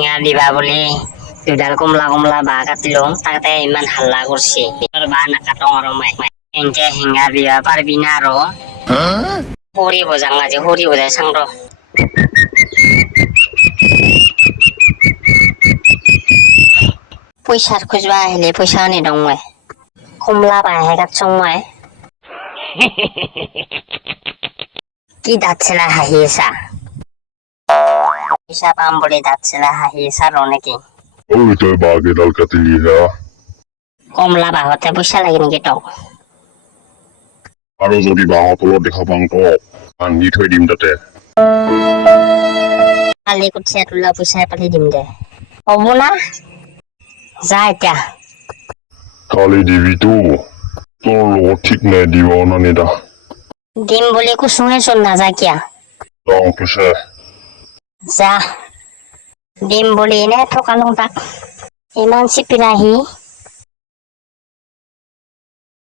শিঙা দিবা বুলি দুডাল কমলা কমলা বাঁহ কাটিলো তাতে ইমান হাল্লা কৰিছে বাঁহ নাকাটো আৰু মই এনকে শিঙা দিবা পাৰিবি না আৰু সৰি বজাং আজি সৰি বজাই চাং ৰ পইচাৰ খুজবা আহিলে পইচা নিদং মই কমলা বাঁহে কাটছং মই কি দাঁত চেলা হাঁহি আছা পইচা পাম বুলি দাঁত চেলা হাঁহি আছা ৰ নেকি তই বাঘ এডাল কাটিলি হা কমলা বাঁহতে পইচা লাগে নেকি তক আৰু যদি বাঁহৰ তলত দেখা পাওঁ তক বান্ধি থৈ দিম তাতে কালি কঠীয়া তোলা পইচাই পাতি দিম দে হ'ব না যা এতিয়া কালি দিবিতো তোৰ লগত ঠিক নাই দিব না নেদা দিম বুলি কুচুঙে চোন নাযা কিয়া যাওঁ পিছে যা দিম বুলি এনে থকানো তাক ইমান চিপিৰাহি